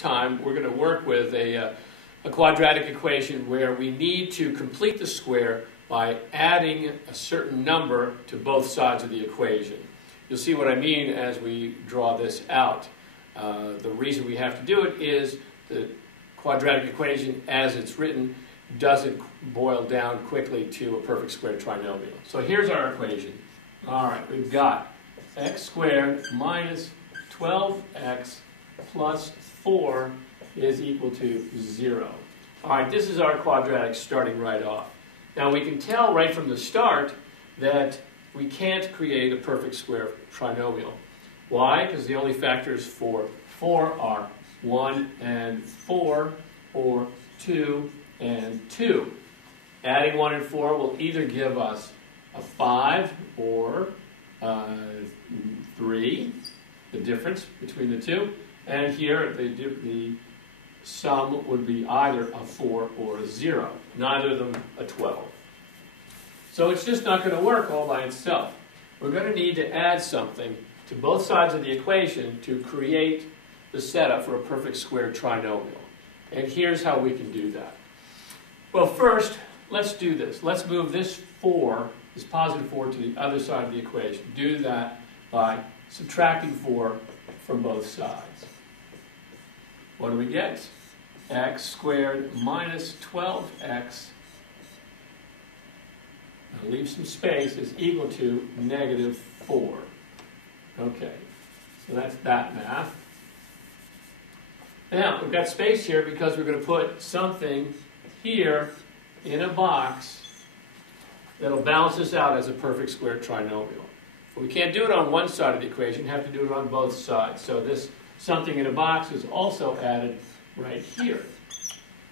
time we're going to work with a quadratic equation where we need to complete the square by adding a certain number to both sides of the equation. You'll see what I mean as we draw this out. The reason we have to do it is the quadratic equation as it's written doesn't boil down quickly to a perfect square trinomial. So here's our equation. All right, we've got x squared minus 12x plus 4 is equal to 0. All right, this is our quadratic starting right off. Now we can tell right from the start that we can't create a perfect square trinomial. Why? Because the only factors for 4 are 1 and 4, or 2 and 2. Adding 1 and 4 will either give us a 5 or 3, the difference between the two. And here the sum would be either a 4 or a 0, neither of them a 12. So it's just not going to work all by itself. We're going to need to add something to both sides of the equation to create the setup for a perfect square trinomial. And here's how we can do that. Well, first, let's do this. Let's move this 4, this positive 4, to the other side of the equation. Do that by subtracting 4 from both sides. What do we get? X squared minus 12x, now leave some space, is equal to negative 4. Okay, so that's that math. Now, we've got space here because we're going to put something here in a box that'll balance this out as a perfect square trinomial. But we can't do it on one side of the equation, we have to do it on both sides. So this something in a box is also added right here.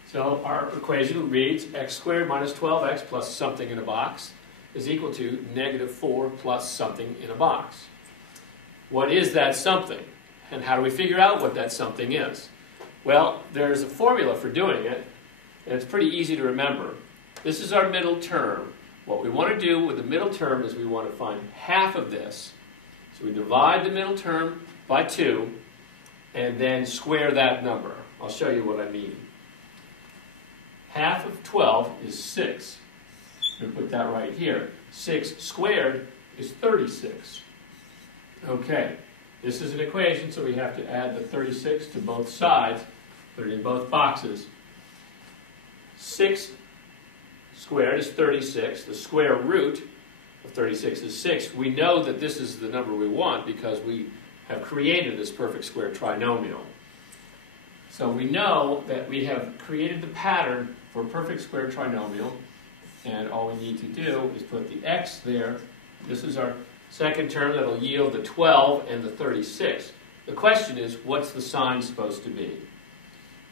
So our equation reads x squared minus 12x plus something in a box is equal to negative 4 plus something in a box. What is that something? And how do we figure out what that something is? Well, there's a formula for doing it, and it's pretty easy to remember. This is our middle term. What we want to do with the middle term is we want to find half of this. So we divide the middle term by 2, and then square that number. I'll show you what I mean. Half of 12 is 6. I'm going to put that right here. 6 squared is 36. Okay, this is an equation, so we have to add the 36 to both sides, put it in both boxes. 6 squared is 36. The square root of 36 is 6. We know that this is the number we want because we have created this perfect square trinomial. So we know that we have created the pattern for a perfect square trinomial, and all we need to do is put the x there. This is our second term that will yield the 12 and the 36. The question is, what's the sign supposed to be?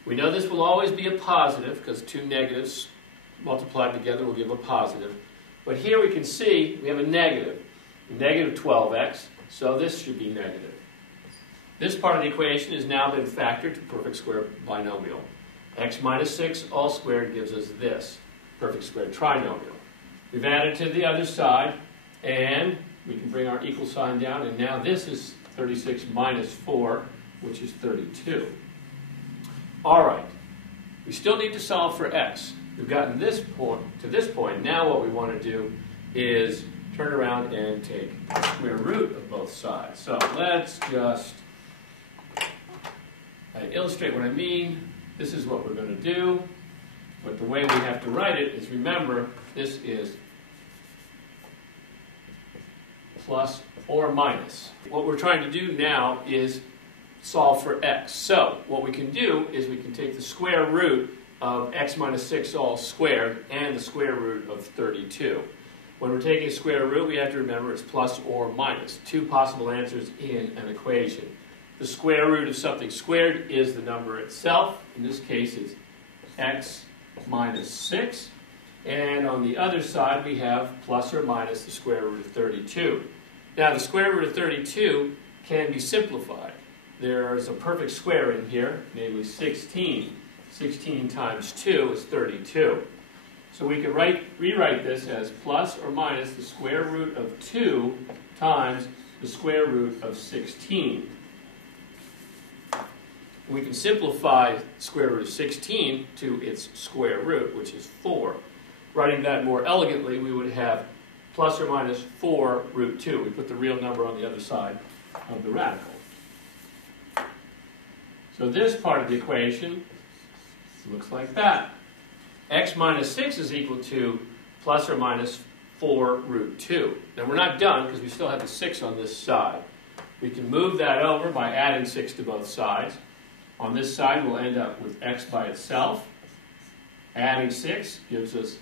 We know this will always be a positive because two negatives multiplied together will give a positive. But here we can see we have a negative 12x, so this should be negative. This part of the equation has now been factored to perfect square binomial. X minus 6 all squared gives us this, perfect square trinomial. We've added to the other side, and we can bring our equal sign down, and now this is 36 minus 4, which is 32. All right, we still need to solve for x. We've gotten this point to this point. Now what we want to do is turn around and take the square root of both sides. So let's just illustrate what I mean. This is what we're going to do. But the way we have to write it is, remember, this is plus or minus. What we're trying to do now is solve for x. So what we can do is we can take the square root of x minus 6 all squared and the square root of 32. When we're taking a square root, we have to remember it's plus or minus. Two possible answers in an equation. The square root of something squared is the number itself. In this case, it's x minus 6. And on the other side, we have plus or minus the square root of 32. Now, the square root of 32 can be simplified. There's a perfect square in here, namely 16. 16 times 2 is 32. So we can rewrite this as plus or minus the square root of 2 times the square root of 16. We can simplify square root of 16 to its square root, which is 4. Writing that more elegantly, we would have plus or minus 4 root 2. We put the real number on the other side of the radical. So this part of the equation looks like that. X minus 6 is equal to plus or minus 4 root 2. Now we're not done because we still have the 6 on this side. We can move that over by adding 6 to both sides. On this side we'll end up with x by itself. Adding 6 gives us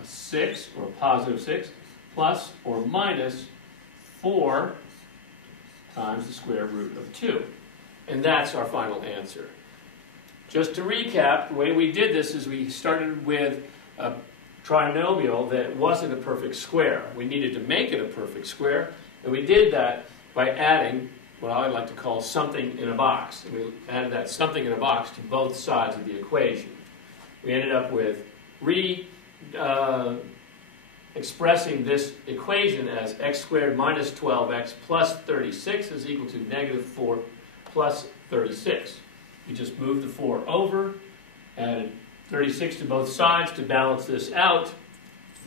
a 6, or a positive 6, plus or minus 4 times the square root of 2. And that's our final answer. Just to recap, the way we did this is we started with a trinomial that wasn't a perfect square. We needed to make it a perfect square, and we did that by adding what I like to call something in a box. And we added that something in a box to both sides of the equation. We ended up with expressing this equation as x squared minus 12x plus 36 is equal to negative 4 plus 36. We just moved the 4 over, added 36 to both sides to balance this out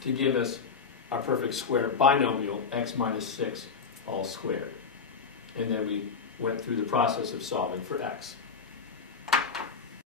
to give us our perfect square binomial x minus 6 all squared. And then we went through the process of solving for x.